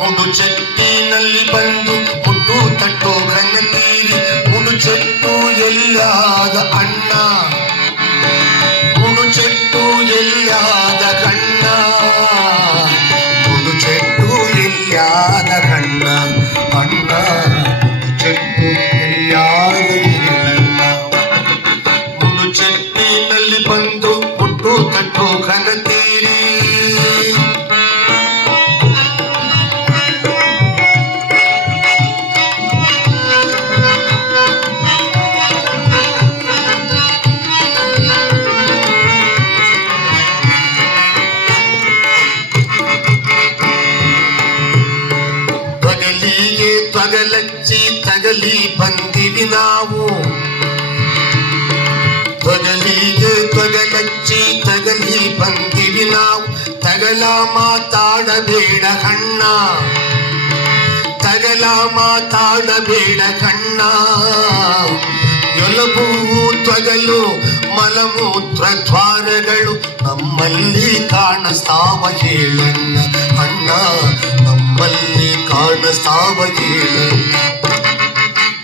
ಮುಡು ಚೆಟ್ಟಿನಲ್ಲಿ ಬಂದು ಮುಟ್ಟು ತಟ್ಟೋ ಘನ ತೀರಿ ಮುಡು ಚೆಟ್ಟು ಎಲ್ಲಾದ ಅಣ್ಣ ಮುಡು ಚೆಟ್ಟು ಎಲ್ಲಾದ ಕಣ್ಣ ಮುಡು ಚೆಟ್ಟು ಎಲ್ಲಾದ ಕಣ್ಣ ಅಣ್ಣ ಮುಡು ಚೆಟ್ಟು ಎಲ್ಲಾದ ಗಿರಿಯಣ್ಣ ಮುಡು ಚೆಟ್ಟಿನಲ್ಲಿ ಬಂದು ಮುಟ್ಟು ತಟ್ಟೋ ಘನ ತೀರಿ ತಗಲಚ್ಚಿ ತಗಲಿ ಬಂದಿವಿ ನಾವು ತೊಗಲಿಗೆ ತೊಗಲಚ್ಚಿ ತಗಲಿ ಬಂದಿವಿ ನಾವು ತಗಲ ಮಾತಾಡಬೇಡ ಕಣ್ಣ ತಗಲ ಮಾತಾಡಬೇಡ ಕಣ್ಣ ಎಲುಬು ತೊಗಲು ಮಲಮೂತ್ರ ದ್ವಾರಗಳು ನಮ್ಮಲ್ಲಿ ಕಾಣಿಸ್ತಾವ ಹೇಳಣ್ಣ ಅಣ್ಣ ನಮ್ಮಲ್ಲಿ ಕಾಣಿಸ್ತಾವ ಹೇಳಣ್ಣ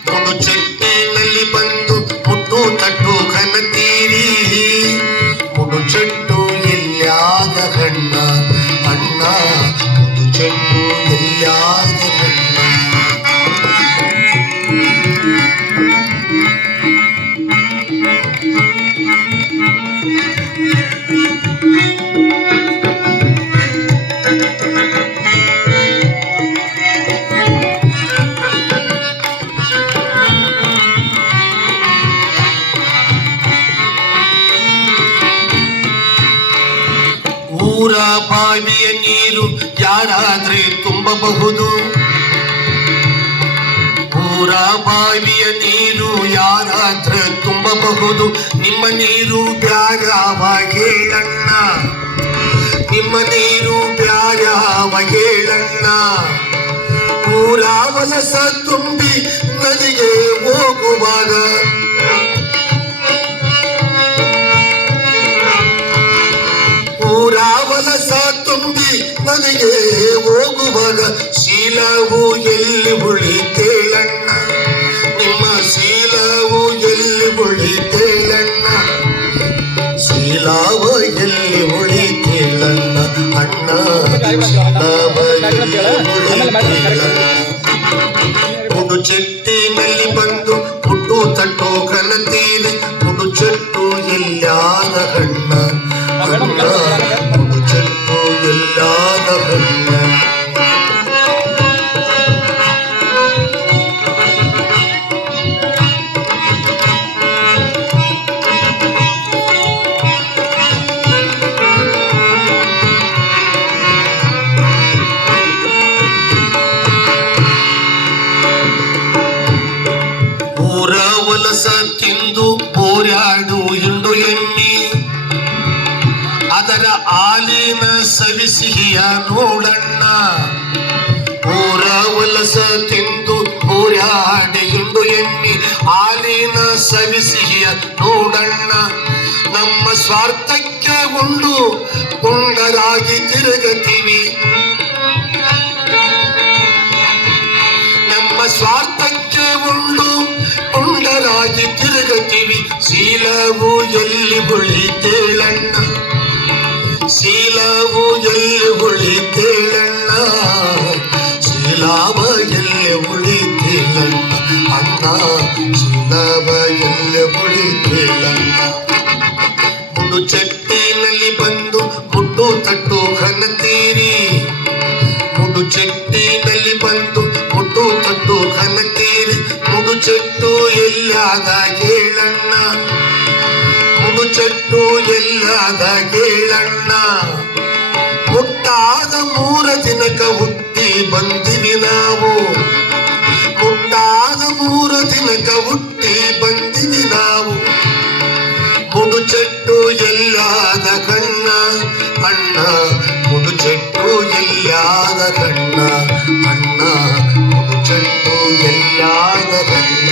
ಮುಡು ಚೆಟ್ಟಿನಲ್ಲಿ ಬಂದು ಮುಟ್ಟು ತಟ್ಟು ಘನ ತೀರಿ ಮುಡು ಚೆಟ್ಟು ಎಲ್ಲಾದ ಕಣ್ಣ ಅಣ್ಣ ಮುಡು ಚೆಟ್ಟು ಎಲ್ಲಾದ ಕಣ್ಣ ಊರ ಬಾವಿಯ ನೀರು ಯಾರಾದ್ರೆ ತುಂಬಬಹುದು ಊರ ಬಾವಿಯ ನೀರು ಯಾರಾದ್ರೆ ತುಂಬಬಹುದು ನಿಮ್ಮ ನೀರು ಬ್ಯಾರವ ಹೇಳಣ್ಣ ನಿಮ್ಮ ನೀರು ಬ್ಯಾರವ ಹೇಳಣ್ಣ ಊರ ವಲಸ ತುಂಬಿ ನದಿಗೆ ಹೋಗುವಾಗ ವಲಸ ತುಂಬಿ ನದಿಗೆ ಹೋಗುವಾಗ ಶೀಲವು ಎಲ್ಲಿ ಉಳಿತೇಳಣ್ಣ ನಿಮ್ಮ ಶೀಲವು ಎಲ್ಲಿ ಉಳಿತೇಳಣ್ಣ ಶೀಲವ ಎಲ್ಲಿ ಉಳಿತೇಳಣ್ಣ ಅಣ್ಣ ಶೀಲವ ಎಲ್ಲಿ ಉಳಿತೇಳಣ್ಣ ಮುಡು ಚೆಟ್ಟಿನಲ್ಲಿ ಬಂದು ಮುಟ್ಟು ತಟ್ಟೋ ಘನ ತೀರಿ ಮುಡು ಚೆಟ್ಟು ಎಲ್ಲಾದ ಕಣ್ಣ ಅಣ್ಣ ಮುಡು ಚೆಟ್ಟು ಎಲ್ಲಾದ ಕಣ್ಣ ಊರ ವಲಸ ತಿಂದು ಬೋರ್ಯಾಡು ಹಿಂಡು ಎಣ್ಣಿ ಅದರ ಹಾಲಿನ ಸವಿಸಿಹಿಯ ನೋಡಣ್ಣ ಊರ ವಲಸ ತಿಂದು ಬೋರ್ಯಾಡಿ ಹಿಂಡು ಎಣ್ಣಿ ಹಾಲಿನ ಸವಿಸಿಹಿಯ ನೋಡಣ್ಣ ನಮ್ಮ ಸ್ವಾರ್ಥಕ್ಕೆ ಉಂಡು ಉಂಡರಾಗಿ ತಿರುಗತೀವಿ ನಮ್ಮ ಸ್ವಾರ್ಥಕ್ಕೆ ಉಂಡು ಉಂಡರಾಗಿ ತಿರುಗತೀವಿ ಶೀಲವು ಎಲ್ಲಿ ಉಳಿತೇಳಣ್ಣ ಶೀಲವು ಎಲ್ಲಿ ಉಳಿತೇಳಣ್ಣ ಶೀಲವ ಎಲ್ಲಿ ಉಳಿತೇಳಣ್ಣ ಅಣ್ಣ ಶೀಲವ ಎಲ್ಲಿ ಉಳಿತೇಳಣ್ಣ ಮುಡು ಚೆಟ್ಟಿನಲ್ಲಿ ಬಂದು ಮುಟ್ಟು ತಟ್ಟು ಘನ ತೀರಿ ಮುಡು ಚೆಟ್ಟಿನಲ್ಲಿ ಬಂದು ಮುಟ್ಟು ತಟ್ಟು ಘನ ತೀರಿ ಮುಡು ಚೆಟ್ಟು ಎಲ್ಲಾದ ಹೇಳಣ್ಣ ಮುಡು ಚೆಟ್ಟು ಎಲ್ಲಾದ ಹೇಳಣ್ಣ ಮುಟ್ಟಾದ 3 ದಿನಕ ಹುಟ್ಟಿ ಬಂದಿವಿ ನಾವು ಮುಟ್ಟಾದ 3 ದಿನಕ ಹುಟ್ಟಿ ಬಂದಿವಿ ನಾವು ಮುಡು ಚೆಟ್ಟು ಎಲ್ಲಾದ ಕಣ್ಣ ಅಣ್ಣ ಮುಡು ಚೆಟ್ಟು ಎಲ್ಲಾದ ಕಣ್ಣ ಅಣ್ಣ ಮುಡು ಚೆಟ್ಟು ಎಲ್ಲಾದ ಕಣ್ಣ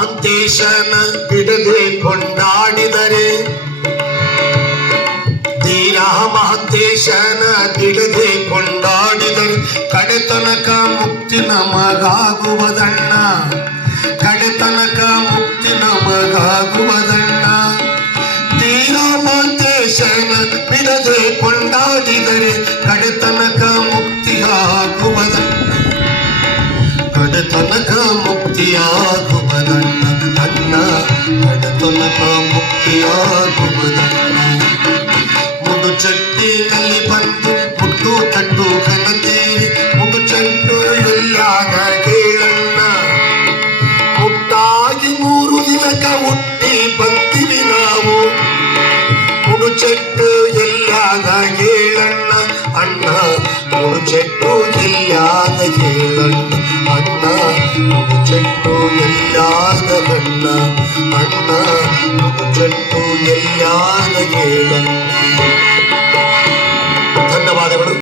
ಮಹಾಂತೇಶನ ಬಿಡದೆ ಕೊಂಡಾಡಿದರೆ ಧೀರ ಮಹಾಂತೇಶನ ಬಿಡದೆ ಕೊಂಡಾಡಿದರೆ ಕಡೆತನಕ ಮುಕ್ತಿ ನಮಗಾಗುವುದಣ್ಣ ಕಡೆತನಕ ಮುಕ್ತಿ ನಮಗಾಗುವುದಣ್ಣ ಧೀರ ಮಹಾಂತೇಶನ ಬಿಡದೆ ಕೊಂಡಾಡಿದರೆ ಕಡೆತನಕ ಮುಕ್ತಿಯಾಗುವುದಣ್ಣ ಕಡೆತನಕ ಮುಕ್ತಿಯಾಗುವುದಣ್ಣ ಅಣ್ಣ ಕಡೆತನಕ ಮುಕ್ತಿಯಾಗುವುದಣ್ಣ ಮುಡುಚಟ್ಟಿನಲ್ಲಿ ಬಂದು ಮುಟ್ಟು ತಟ್ಟು ಕನತೀರಿ ಮುಡುಚಟ್ಟು ಎಲ್ಲಾದ ಕೇಳಣ್ಣ ಮುಟ್ಟಾಗಿ 3 ದಿನಕ ಹುಟ್ಟಿ ಬಂದಿವಿ ನಾವು ಮುಡುಚಟ್ಟು ಎಲ್ಲಾದ ಕೇಳಣ್ಣ ಅಣ್ಣ ಮುಡುಚಟ್ಟು